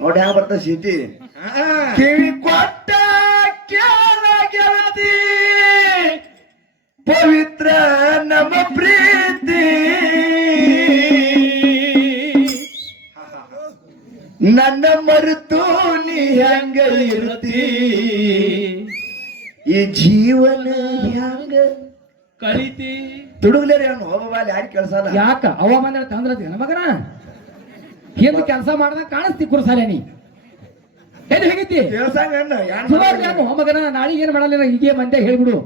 ನೋಡಿ ಯಾವ ಬರ್ತ ಸಿಟಿ ಕಿವಿ ಕೊಟ್ಟ ಕೇಳ ಗೆಳತಿ ಪವಿತ್ರ ನಮ್ಮ ಪ್ರೀತಿ. ನನ್ನ ಮರೆತು ನೀ ಹೆಂಗ ಇರುತ್ತಿ? ಈ ಜೀವನ ಹೆಂಗ? ಕಳಿತಿ ತುಡುಗ್ಲೇರಿ ಅವನು ಹೋಗಬಾಲಿ ಯಾರು ಕೆಲಸ ಯಾಕ? ಅವ ಬಂದ್ರೆ ತಂದ್ರತಿ ಮಗನ? ಹಿಂದ್ ಕೆಲಸ ಮಾಡ್ದಂಗ ಕಾಣಿಸ್ತಿ ಕುರ್ಸಾಲೆ ನೀ. ಎಲ್ಲಿ ಹೇಗಿದ್ದಿ ಸುಮಾರು ಮಗನ ನಾಳೆ ಏನ್ ಮಾಡಲ್ಲ ಹೀಗೆ ಮಂದ್ಯ ಹೇಳ್ಬಿಡು.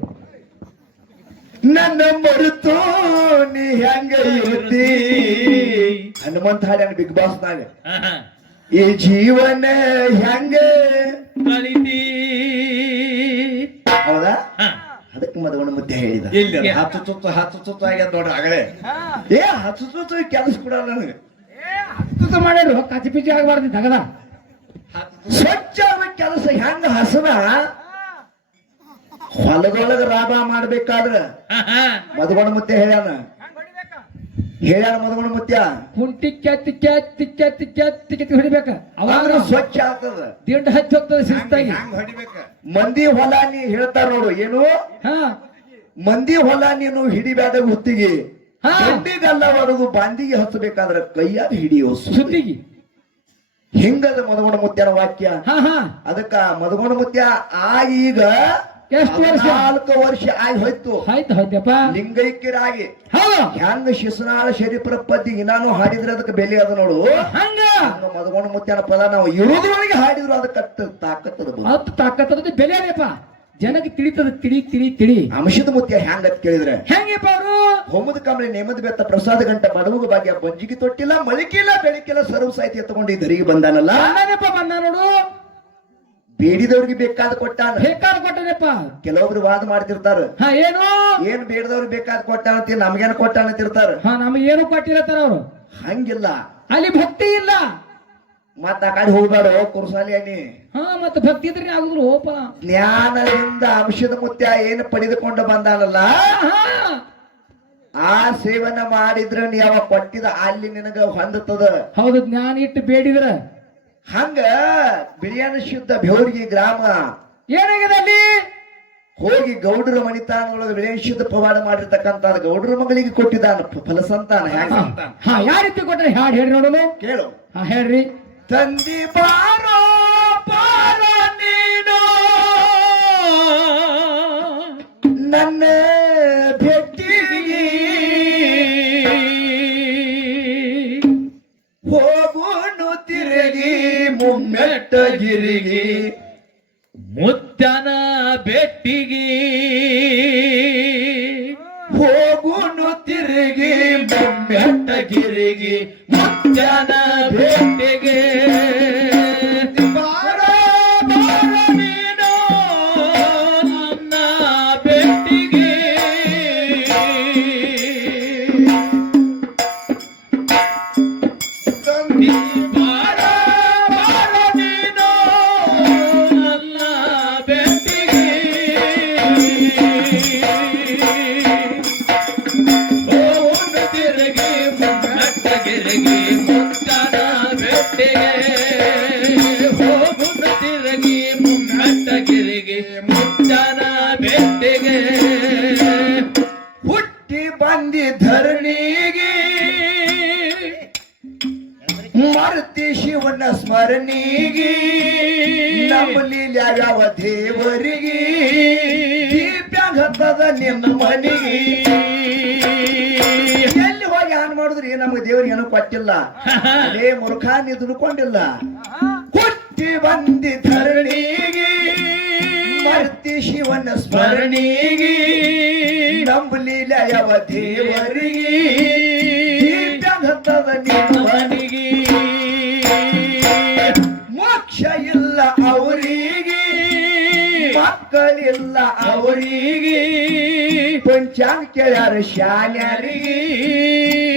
ನನ್ನ ಮರುತು ನೀ ಹೆಂಗ ಇರುತ್ತಿ? ಹನುಮಂತ ಹಾಡ್ಯಾನ ಬಿಗ್ ಬಾಸ್ನಾಗ ಈ ಜೀವನ ಹೆಂಗ? ಕಳಿತಿ. ಹೌದಾ? ಅದಕ್ಕೆ ಮದಗೊಂಡ ಮುದ್ದೆ ಹೇಳಿದ. ಹತ್ತು ತುತ್ತು ಹತ್ತು ತುತ್ತು ಆಗ್ಯದ ನೋಡ್ರಿ ಆಗಲೇ. ಏ ಹತ್ತು ತುತ್ತು ಕೆಲಸ ಕೊಡಲ್ಲ ನನಗೆ. ತುತ್ತ ಮಾಡಿದ್ರು ಪಿಚ್ಚಿ ಆಗಬಾರ್ದು ತಗದ ಸ್ವಚ್ಛ ಕೆಲಸ ಹೆಂಗ ಹಸನ ಹೊಲದೊಳಗ ರಾಬ ಮಾಡ್ಬೇಕಾದ್ರ. ಮದುಗೊಂಡ ಮುತ್ತೆ ಹೇಳ್ಯಾನ. ಹೇಳ್ಯಾನ ಮದುಗೊಂಡ ಮುತ್ಯ? ಕುಂಟಿ ಕೆತ್ತಿ ಕೆತ್ತಿ ಕೆತ್ತಿ ಕೆತ್ತಿ ಕೆತ್ತಿ ಹೊಡಿಬೇಕ. ಅವಾಗ ಸ್ವಚ್ಛ ಆಗ್ತದ. ದಿಂಡ ಹಚ್ಚಿ ಹೋಗ್ತದೆ ಶಿಸ್ತಾಗಿ. ಮಂದಿ ಹೊಲ ನೀ ಹೇಳ್ತಾರ ನೋಡು ಏನು? ಹಾ. ಮಂದಿ ಹೊಲ ನೀನು ಹಿಡಿಬೇಡ ಹುತ್ತಿಗೆ. ಹಾ. ಗಂಡಿಗಲ್ಲ ಹೊಡೆದು ಬಾಂದಿಗೆ ಹಚ್ಚಬೇಕಾದ್ರ ಕೈಯಾಗ ಹಿಡಿಯೋ ಸುದ್ದಿಗಿ. ಹಿಂಗದ ಮದಗೊಂಡ ಮುತ್ಯನ ವಾಕ್ಯ. ಅದಕ್ಕ ಮದಗೊಂಡ ಮುತ್ಯ ಆಗೀಗ ಈಗ ಎಷ್ಟು ವರ್ಷ? ನಾಲ್ಕು ವರ್ಷ ಆಗಿ ಹೋಯ್ತು. ಆಯ್ತು ಹೋಯ್ತಪ್ಪ. ಲಿಂಗೈಕ್ಯರಾಗಿ. ಹೆಂಗ ಶಿಶುನಾಳ ಶರೀಫರ ಪದ್ಯ ನಾನು ಹಾಡಿದ್ರೆ ಅದಕ್ಕೆ ಬೆಲೆ ಅದ ನೋಡು. ಹಂಗ. ಮದಗೊಂಡ ಮುತ್ಯನ ಪದ ನಾವು ಇರೋದ್ರೊಳಗೆ ಹಾಡಿದ್ರು ಅದಕ್ಕೆ ತಾಕತ್ತದ. ಹತ್ತು ತಾಕತ್ತದ ಬೆಲೆ ಅದೇಪ್ಪ. ಜನಕ್ಕೆ ತಿಳಿತದ ತಿಳಿ ತಿಳಿ ತಿಳಿ. ಅಂಶದ ಮುತ್ಯ ಹ್ಯಾಂಗ ಅಂತ ಕೇಳಿದ್ರೆ ಹೆಂಗಪ್ಪ ಅವರು? ಹೋಮದ ಕಾಂಬಳಿ ನೇಮದ ಬೆತ್ತ ಪ್ರಸಾದ ಗಂಟ ಬಡವಗ ಭಾಗ್ಯ ಬಂಜಿಗೆ ತೊಟ್ಟಿಲ್ಲ ಮಳಿಕಿಲ್ಲ ಬೆಳಿಕಿಲ್ಲ ಸರ್ವ ಸಾಹಿತ್ಯ ತಗೊಂಡು ಈ ದರಿಗೆ ಬಂದಾನಲ್ಲ? ಬಂದ ನೋಡು. ಬೇಡಿದವ್ರಿಗೆ ಬೇಕಾದ ಕೊಟ್ಟಾನ? ಬೇಕಾದ ಕೊಟ್ಟನಪ್ಪ. ಕೆಲವೊಬ್ರು ವಾದ ಮಾಡ್ತಿರ್ತಾರ. ಹಾ ಏನು? ಏನ್ ಬೇಡದವ್ರಿಗೆ ಬೇಕಾದ ಕೊಟ್ಟಾನ ಅಂತ ನಮ್ಗೇನು ಕೊಟ್ಟಾನ ಅಂತಿರ್ತಾರ? ಹಾ ನಮಗೆ ಏನು ಕೊಟ್ಟಿರತ್ತಾರ ಅವರು. ಹಂಗಿಲ್ಲ. ಅಲ್ಲಿ ಭಕ್ತಿ ಇಲ್ಲ. ಮತ್ತ ಆ ಕಡೆ ಹೋಗ್ಬೇಡ ಕುರ್ಸಾಲಿ ಹಾ ಮತ್ತ ಭಕ್ತಿ ಇದ್ರೆ ಆಗುದ್ರು ಓಪ ಜ್ಞಾನದಿಂದ ಅಂಶದ ಮುತ್ಯ ಏನು ಪಡೆದುಕೊಂಡು ಬಂದಾನಲ್ಲ? ಆ ಸೇವನ ಮಾಡಿದ್ರ ನೀ ಅವ ಕೊಟ್ಟಿದ ಅಲ್ಲಿ ನಿನಗ ಹೊಂದುತ್ತದ ಹೌದು ಜ್ಞಾನ ಇಟ್ಟು ಬೇಡಿದ್ರ? ಹಂಗ ಬಿರಿಯಾನಿ ಶುದ್ಧ ಬೆವರಿಗೆ ಗ್ರಾಮ. ಏನಾಗಿದೆ ಅಲ್ಲಿ? ಹೋಗಿ ಗೌಡರ ಮಣಿತಾನದೊಳಗೆ ಬಿರಿಯಾನಿ ಶುದ್ಧ ಪವಾಡ ಮಾಡಿರ್ತಕ್ಕಂತ ಗೌಡರ ಮಗಳಿಗೆ ಕೊಟ್ಟಿದ್ದಾನ ಫಲಸಂತಾನ ಹಾ ಯಾವ ರೀತಿ ಹಾಡು ಹೇಳಿ ನೋಡೋಣ ಕೇಳು. ಹಾ ಹೇಳ್ರಿ. ತಂದಿ ಬಾರೋ ಪಾರ ನೀನು. ನನ್ನ ಭೇಟಿಗೆ ಹೋಗುನು ತಿರುಗಿ ಮುಮ್ಮೆಟ್ಟಗಿರಿಗೆ. ಮುತ್ತನ ಬೆಟ್ಟಿಗೆ ತಿರುಗಿ ಮುಮ್ಮೆಟ್ಟಗಿರಿಗೆ ಮುತ್ತನ ಬೆಟ್ಟಿಗೆ ಮುನ್ನಟ್ಟಗಿರಿಗೆ ಮುತ್ತನ ಕೊಟ್ಟಿಲ್ಲ ಅದೇ ಮುರುಖ ನೀ ಕೊಟ್ಟಿ ಬಂದಿ ಧರಣಿಗೆ. ಮರ್ತಿ ಶಿವನ ಸ್ಮರಣಿಗೆ. ನಂಬಲಿಲ್ಲ ಲಯವ ದೇವರಿಗೆ. ಜಗತ್ತದ ನಿಮ್ಮನಿಗೆ ಮನೆಗೆ ಮೋಕ್ಷ ಇಲ್ಲ ಅವರಿಗೆ. ಮಕ್ಕಳಿಲ್ಲ ಅವರಿಗೆ. ಪಂಚಾಂಗ ಕೇಳ್ಯಾರ ರಾಶಯರ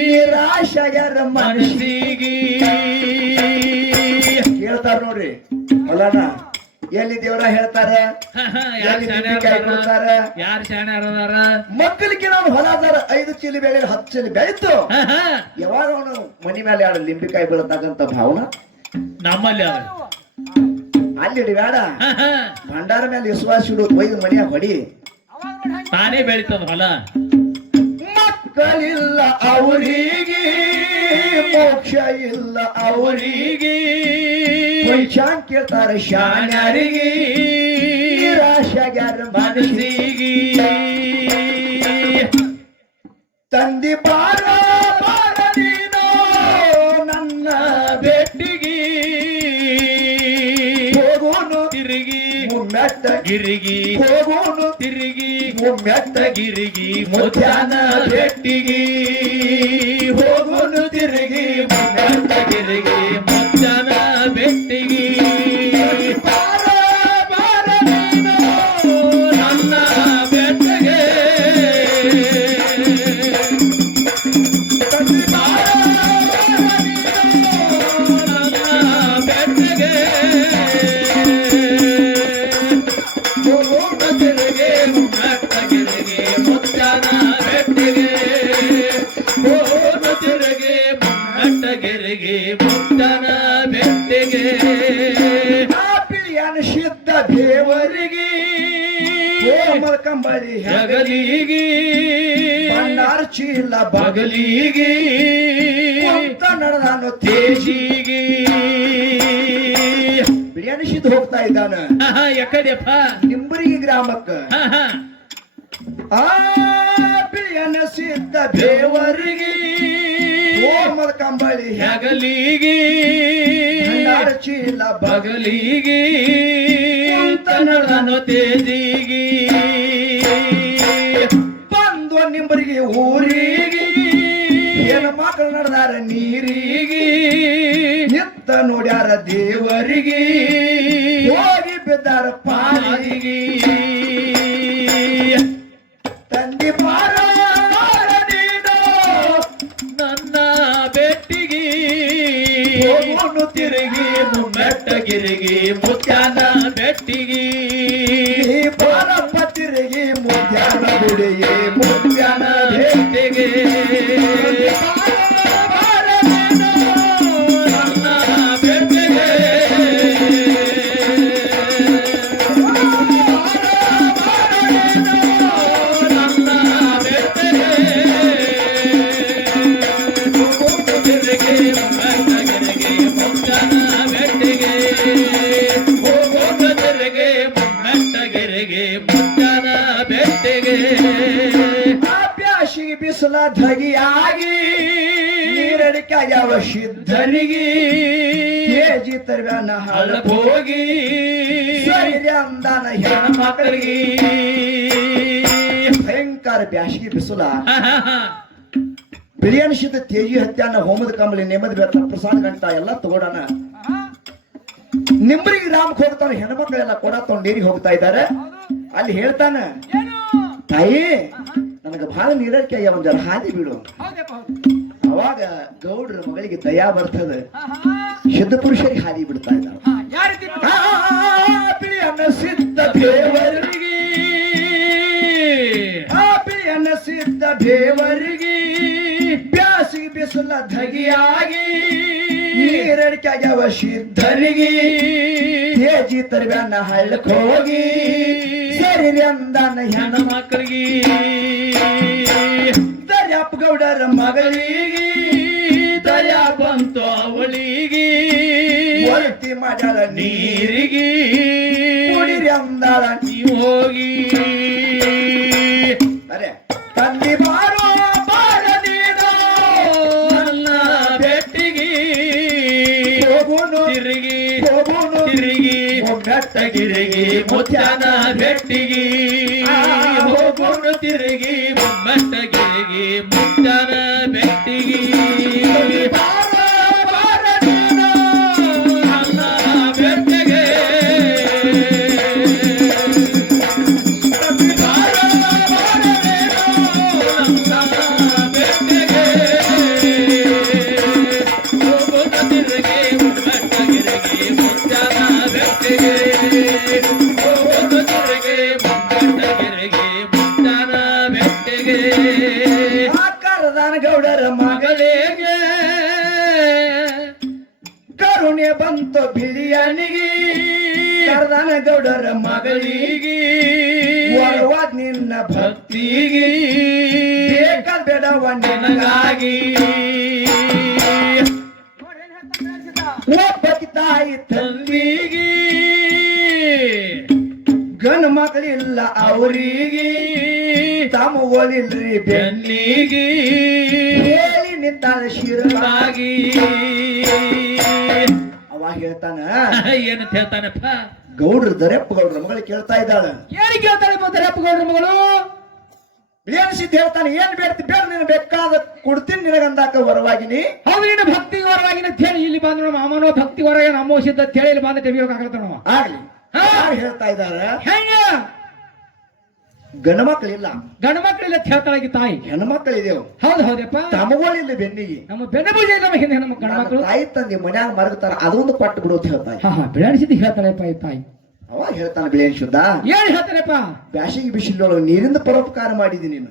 ನಿರಾಶಯರ ಮನಸ್ಸಿಗೆ. ಕೇಳ್ತಾರ ನೋಡ್ರಿ ಅಲ್ಲಣ್ಣ ಎಲ್ಲಿ ದೇವರ ಹೇಳ್ತಾರ? ಯಾರು ಎಲ್ಲಿ ಶಾಣೆ ನಿಂಬೆಕಾಯಿ ಕೊಡ್ತಾರ? ಯಾರು ಶಾಣೆ ಅದಾರ ಮಕ್ಕಳಿಗೆ ನಾನು ಹೊಲದಾರ ಐದು ಚೀಲ ಬೆಳೆ ಹತ್ತು ಚೀಲ ಬೆಳೀತು ಯಾವಾಗ ಅವನು ಮನಿ ಮೇಲೆ ಎರಡು ಲಿಂಬಿಕಾಯಿ ಬೀಳತಕ್ಕಂತ ಭಾವನ? ನಮ್ಮಲ್ಲಿ ಅಲ್ಲಿಡಿ ಅಲ್ಲಿ ಬೇಡ ಭಂಡಾರ ಮೇಲೆ ವಿಶ್ವಾಸ ಇಡೋದು ಒಯ್ದು ಮನೆಯ ಹೊಡಿ. ತಾನೇ ಬೆಳಿತದ ಹೊಲ ಮಕ್ಕಳಿಲ್ಲ, ಅವರಿಗೆ ಮೋಕ್ಷ ಇಲ್ಲ, ಅವರಿಗೆ ಕೇಳ್ತಾರೆ ಶಾಣ್ಯಾರಿಗೆ ನಿರಾಶಾಗ್ಯಾರ ಮನಸ್ಸಿಗೆ. ತಂದಿ ಬಾರ ಬಾರ ನನ್ನ ಬೆಟ್ಟಿಗೆ. ಹೋಗೋನು, ತಿರುಗಿ ಮುಮ್ಮೆಟ್ಟ ಗಿರಿಗಿ. ಹೋಗೋನು, ತಿರುಗಿ ಮುಮ್ಮೆಟ್ಟ ಗಿರಿಗಿ ಮುತ್ಯಾನ ಬೆಟ್ಟಿಗಿ ಹೋಗುನು ತಿರುಗಿ ಮುತ್ತ ಚೀಲ ಬಗಲಿ ಬಗಲಿಗೆ ನಡೆದಾನು ತೇಜಿ ತೇಜಿಗೆ. ಬಿರಿಯಾನಿ ಸಿದ್ಧ ಹೋಗ್ತಾ ಇದ್ದಾನ. ಯಾಕಡೆಪ್ಪ ನಿಂಬರಿಗೆ ಗ್ರಾಮಕ್ಕ. ಆ ಬಿರಿಯಾನ ಸಿದ್ಧ ದೇವರಿಗೆ. ಓಮದ ಕಂಬಳಿ ಹೆಗಲಿಗೆ ಚೀಲ ಬಗಲಿ ಬಗಲಿಗೆ ತನ್ನಡನು ತೇಜಿಗೆ. ನಿಂಬರಿಗೆ ಊರಿಗೆ ಏನ ಮಕ್ಕಳು ನಡೆದಾರ ನೀರಿಗೆ. ನಿತ್ತ ನೋಡ್ಯಾರ ದೇವರಿಗೆ ಸಿದ್ಧನಿಗೆ ಕೆಜಿ ತರ್ವ್ಯಾನ ಹಳ ಹೋಗಿ ಸೈರ್ಯ ಅಂದಾನ ಹೆಣ ಮಕ್ಕಳಿಗೆ ಭಯಂಕರ ಬ್ಯಾಸಿಗೆ ಬಿಸುಲ. ಬಿರಿಯಾನಿ ಸಿದ್ಧ ತೇಜಿ ಹತ್ಯಾನ ಹೋಮದ ಕಂಬಳಿ ನೇಮದ ಬೆತ್ತ ಪ್ರಸಾದ ಗಂಟ ಎಲ್ಲ ತಗೊಡೋಣ ನಿಂಬರಿಗೆ ರಾಮ್ ಹೋಗ್ತಾನೆ ಹೆಣ್ಮಕ್ಳೆಲ್ಲ ಕೊಡ ತಗೊಂಡು ನೀರಿಗೆ ಹೋಗ್ತಾ ಇದ್ದಾರೆ. ಅಲ್ಲಿ ಹೇಳ್ತಾನ ತಾಯಿ ನನಗೆ ಬಹಳ ನೀರಕ್ಕೆ ಒಂದು ಹಾದಿ ಬಿಡು ಅವಾಗ ಗೌಡ್ರ ಮಗಳಿಗೆ ದಯಾ ಬರ್ತದ ಶುದ್ಧ ಪುರುಷರಿಗೆ ಹಾದಿ ಬಿಡ್ತಾ ಇದ್ದಾಳೆ. ಸಿದ್ಧ ದೇವರಿಗೆ. ಸಿದ್ಧ ದೇವರಿಗೆ. ಬ್ಯಾಸಿಗೆ ಬಿಸಿಲ ಧಗಿಯಾಗಿ ನೀರಡಿಕೆ ಆಗ್ಯಾವ ಸಿದ್ಧರಿಗೆ. ತೇಜಿ ತರ್ಬ್ಯಾನ ಹಳ್ಳಕ್ ಹೋಗಿ ಸರಿ ಅಂದಾನ ಹೆಣ್ಣು ಮಕ್ಕಳಿಗೆ. ಗೌಡರ ಮಗಳಿಗೆ ದಯಾ ಬಂತು ಅವಳಿಗೆ. ಒಳತಿ ಮಾಡ್ಯಾಳ ನೀರಿಗೆ ಕುಡಿರಿ ಅಂದಾಳ. ನೀ ಹೋಗಿ. ಅರೆ ತಂದಿ ಬಾರೋ ಬಾರ ನೀನು ನನ್ನ ಬೆಟ್ಟಿಗೆ. ಹೋಗುನು ತಿರುಗಿ ಹೋಗುನು ತಿರುಗಿ ಒಮ್ಮೆಟ್ಟಗಿರಿಗೆ ಮುತ್ಯಾನ ಬೆಟ್ಟಿಗೆ. ಹೋಗೋಣ ತಿರುಗಿ ಮೊಮ್ಮಟ್ಟಗಿರಿಗೆ ಮುತ್ಯಾನ ಬೆಟ್ಟಿಗೆ. ಬೇಡವ ನಿನಗಾಗಿ ಒಬ್ಬಕಿ ತಾಯಿ ತಂದಿಗೆ. ಗಂಡು ಮಕ್ಕಳಿಲ್ಲ ಅವರಿಗೆ. ತಮ್ಮ ಓದಿಲ್ರಿ ಬೆನ್ನಿಗೆ. ಹೇಳಿ ನಿಂತಾಳ ಶಿರವಾಗಿ ಅವಾಗ ಹೇಳ್ತಾನ ಏನಂತ ಹೇಳ್ತಾನಪ್ಪ? ಗೌಡ್ರ ದರೆಪ್ಪ ಗೌಡ್ರ ಮಗಳು ಕೇಳ್ತಾ ಇದ್ದಾಳ. ಏನು ಕೇಳ್ತಾಳೆ ಮತ್ತೆ ಗೌಡ್ರ ಮಗಳು? ಬಿಳಿಯನ್ಸಿದ್ ಹೇಳ್ತಾನೆ ಏನ್ ಬೇಡ್ತಿ ಬೇಡ ನೀನು ಬೇಕಾದ ಕೊಡ್ತೀನಿ ನಿನಗಂದಾಕ ವರವಾಗಿನಿ ಹೌದು ನಿನ್ನ ಭಕ್ತಿ ಹೊರವಾಗಿನ ಹೇಳಿ ಇಲ್ಲಿ ಬಂದ್ರು ಮಾಮನೋ ಭಕ್ತಿ ಹೊರಗೆ ನಮ್ಮ ಸಿದ್ಧ ಹೇಳಿ ಇಲ್ಲಿ ಬಂದ ತೆಗಿಯೋಕಾಗತ್ತವ ಆಗ್ಲಿ. ಹಾ. ಹೇಳ್ತಾ ಇದಾರ ಹೆಂಗ? ಗಂಡ ಮಕ್ಕಳಿಲ್ಲ. ಗಂಡ ಮಕ್ಕಳಿಲ್ಲ ಹೇಳ್ತಾಳಾಗಿ ತಾಯಿ. ಹೆಣ್ಮಕ್ಳಿದೇವು ಹೌದು ಹೌದಪ್ಪ. ತಮಗಳಿಲ್ಲ ಬೆನ್ನಿಗೆ. ನಮ್ಮ ಬೆನ್ನಬೂಜೆ ನಮ್ಮ ಹಿಂದೆ ನಮ್ಮ ಗಂಡ ನನ್ನ ಮಕ್ಕಳು. ತಾಯಿ ತಂದೆ ಮನ್ಯಾಗ ಮರಗ್ತಾರ ಅದೊಂದು ಪಟ್ಟು ಬಿಡು ಅಂತ ಹೇಳ್ತಾ ಹಾ ಹಾ ಬೆಳೆಸಿದ್ದು ಹೇಳ್ತಾಳೆಪ್ಪ ಈ ತಾಯಿ. ಅವಾಗ ಹೇಳ್ತಾನೆ ಬಿಳಿಯನ್ ಶುದ್ಧ. ಏನ್ ಹೇಳ್ತಾನಪ್ಪ? ಬ್ಯಾಸಿಗೆ ಬಿಸಿಲೊಳಗೆ ನೀರಿಂದ ಪರೋಪಕಾರ ಮಾಡಿದಿ ನೀನು.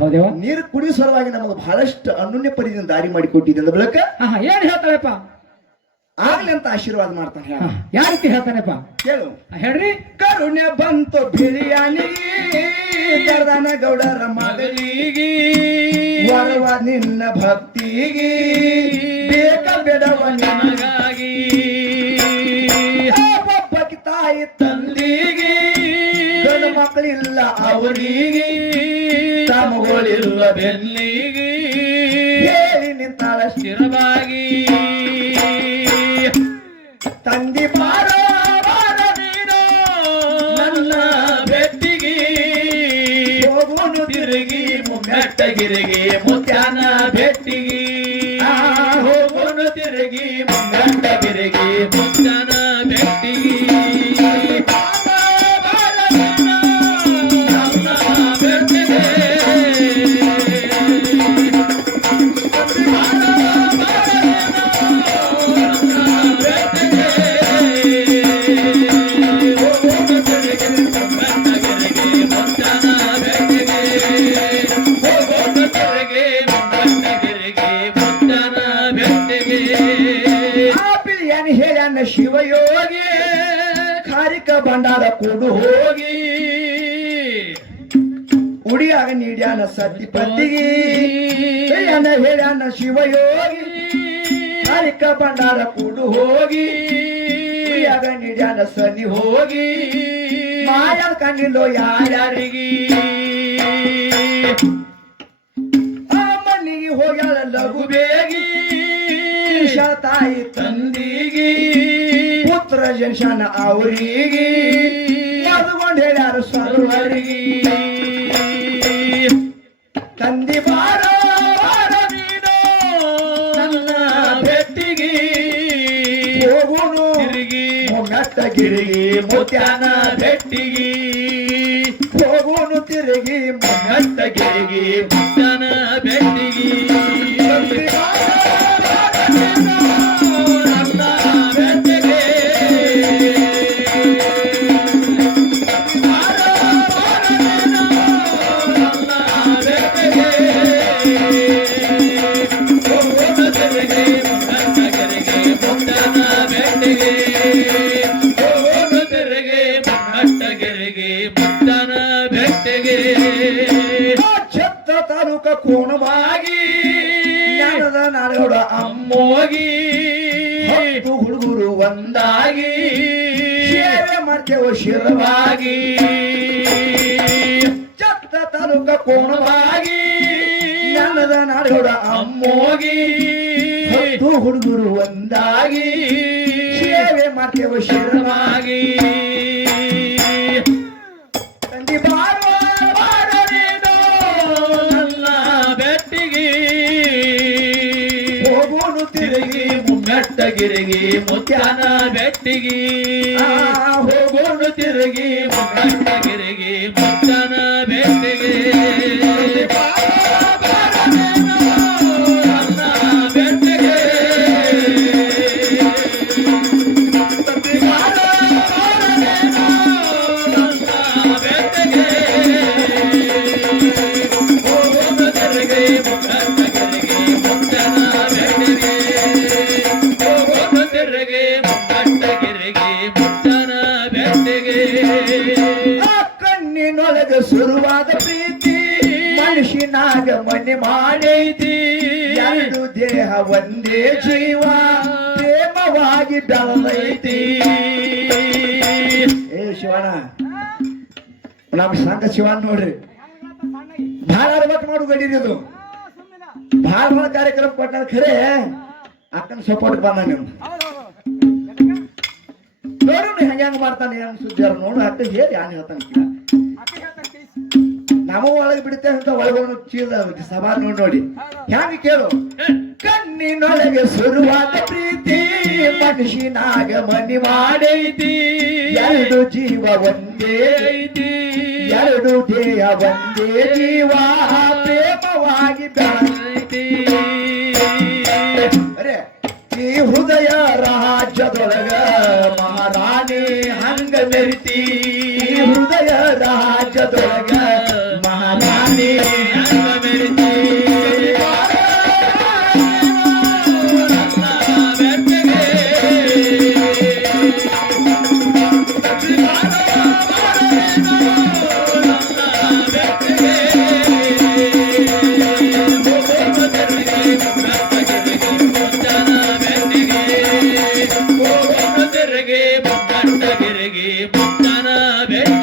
ಹೌದೇವ ನೀರು ಕುಡಿಯೋ ಸಲುವಾಗಿ ನಮಗೆ ಬಹಳಷ್ಟು ಅನುನ್ಯ ಪರಿದಿಂದ ದಾರಿ ಮಾಡಿ ಕೊಟ್ಟಿದ್ದೆ ಅಂದ ಬಳಿಕ? ಏನ್ ಹೇಳ್ತಾನಪ್ಪ? ಆಗ್ಲಿ ಅಂತ ಆಶೀರ್ವಾದ ಮಾಡ್ತಾನೆ ಯಾವ ರೀತಿ ಹೇಳ್ತಾನೆಪ್ಪ? ಕೇಳು ಹೇಳ್ರಿ. ಕರುಣೆ ಬಂತು ಬಿರಿಯಾನಿ ಗರ್ದಾನ ಗೌಡರ ಮಗಳಿಗೆ ವರವ ನಿನ್ನ ಭಕ್ತಿಗೆ ಬೇಕ ಬೇಡವ ನಿನಗಾಗಿ. ತಂದಿಗೆ, ಗಂಡು ಮಕ್ಕಳಿಲ್ಲ ಅವರಿಗೆ ತಮಗಳಿಲ್ಲ ಬೆನ್ನಿಗೆ ಹೇಳಿ ನಿಂತಾಳ ಸ್ಥಿರವಾಗಿ. ತಂದಿ ಬಾರೋ ಬಾರ ನೀನು ನನ್ನ ಬೆಟ್ಟಿಗೆ. ಹೋಗುನು ತಿರುಗಿ ಮುಮ್ಮೆಟ್ಟಗಿರಿಗೆ ಮುತ್ಯಾನ ಬೆಟ್ಟಿಗೆ. ಹೋಗೋನು ತಿರುಗಿ ಮುಮ್ಮೆಟ್ಟಗಿರಿಗೆ ಮುತ್ಯಾನ ಹೇಳ್ಯಾನ ಶಿವಯೋಗಿ, ಖಾರಿಕ ಭಂಡಾರ ಕೊಡು ಹೋಗಿ. ಉಡಿಯಾಗ ನೀಡ್ಯಾನ ಸತಿ ಪತ್ತಿಗೆ ಹೇಳ್ಯಾನ ಹೇಳ್ಯಾನ ಶಿವಯೋಗಿ, ಖಾರಿಕ ಭಂಡಾರ ಕೊಡು ಹೋಗಿ. ಉಡಿಯಾಗ ನೀಡ್ಯಾನ ಸತಿ ಹೋಗಿ. ಮಾಯ ಕಣ್ಣಿಲ್ಲೋ ಯಾರ್ಯಾರಿಗಿ? ಆ ಮಣ್ಣಿಗೆ ಹೋಗ್ಯಾಳ ಲಘು ಬೇಗಿ. ತಾಯಿ ತಂದಿಗೆ ಜಂಶನ ಅವರಿಗೆ ಅದುಕೊಂಡು ಹೇಳ್ಯಾರ ಸರ್ವರಿಗೆ. ತಂದಿ ಬಾರ ಬೆಟ್ಟಿಗೆ ಹೋಗುನು, ತಿರುಗಿ ಮೆಟ್ಟಗಿರಿಗೆ ಮುತ್ಯಾನ ಬೆಟ್ಟಿಗೆ ಹೋಗುನು, ತಿರುಗಿ ಗಟ್ಟಗಿರಿಗೆ ಮುತ್ಯಾನ ಬೆಟ್ಟಿಗೆ ತಾಲೂಕ ಕೋಣವಾಗಿ ಜ್ಞಾನದ ಅಮ್ಮೋಗಿ ಹತ್ತು ಹುಡುಗರು ಒಂದಾಗಿ ಸೇವೆ ಮಾಡ್ತೇವೆ ಶಿರವಾಗಿ. ಚತ್ತ ತಾಲೂಕ ಕೋಣವಾಗಿ ಜ್ಞಾನದ ನಾಡೋಡ ಅಮ್ಮೋಗಿ ಹತ್ತು ಹುಡುಗರು ಒಂದಾಗಿ ಸೇವೆ ಮಾಡ್ತೇವ ಶಿರವಾಗಿ ಶಿರವಾಗಿ. ತಿರುಗಿ ಮುಮ್ಮೆಟ್ಟಗಿರಿಗೆ ಮುತ್ಯಾನ ಬೆಟ್ಟಿಗೆ. ಹೋಗೋಣ ತಿರುಗಿ ಮುಮ್ಮೆಟ್ಟಗಿರಿಗೆ ಮುತ್ಯಾನ ಬೆಟ್ಟಿಗೆ. ಒಂದೇ ಜೀವ ಪ್ರೇಮವಾಗಿ ಬೆಳೆದೈತಿ. ಏ ಶಿವಣ್ಣ ನಮ್ ಸಂಘ ಶಿವಣ್ಣ ನೋಡ್ರಿ. ಭಾಳ ಅರ್ಬಟ್ ಮಾಡು ಗಡೀರಿ ಇದು. ಭಾಳ ಭಾಳ ಕಾರ್ಯಕ್ರಮ ಕೊಟ್ಟ ಖರೆ. ಅಕ್ಕನ ಸಪೋರ್ಟ್ ಬಂದ ನೀವು ನೋಡು ಹೆಂಗ ಹೆಂಗ್ ಮಾಡ್ತಾನೆ ಏನ್ ಸುದ್ದಿ ಅವ್ರು ನೋಡು ಅಕ್ಕ ಹೇಳಿ ಯಾನ್ ಹೇಳ್ತಾನೆ. ನಮ್ಮ ಒಳಗೆ ಬಿಡುತ್ತೆ ಅಂತ ಒಳಗೊಂಡು ಚೀಲ ಸಭಾ ನೋಡಿ ನೋಡಿ. ಹೆಂಗ ಕೇಳು? ಕಣ್ಣಿನೊಳಗೆ ಶುರುವಾದ ಪ್ರೀತಿ ಮನುಷ್ಯನಾಗ ಮನಿ ಮಾಡೈತಿ. ಎರಡು ಜೀವ ಒಂದೇ ಐತಿ. ಎರಡು ದೇಹ ಒಂದೇ ಜೀವ, ಪ್ರೇಮವಾಗಿ ಬೆಳೆದೈತಿ. ಅರೆ, ಈ ಹೃದಯ ರಾಜ್ಯದೊಳಗ ಮಹಾರಾಣಿ ಹಂಗ ಮೆರಿತಿ. ಹೃದಯ ರಾಜ್ಯದೊಳಗ ಮುತ್ತನ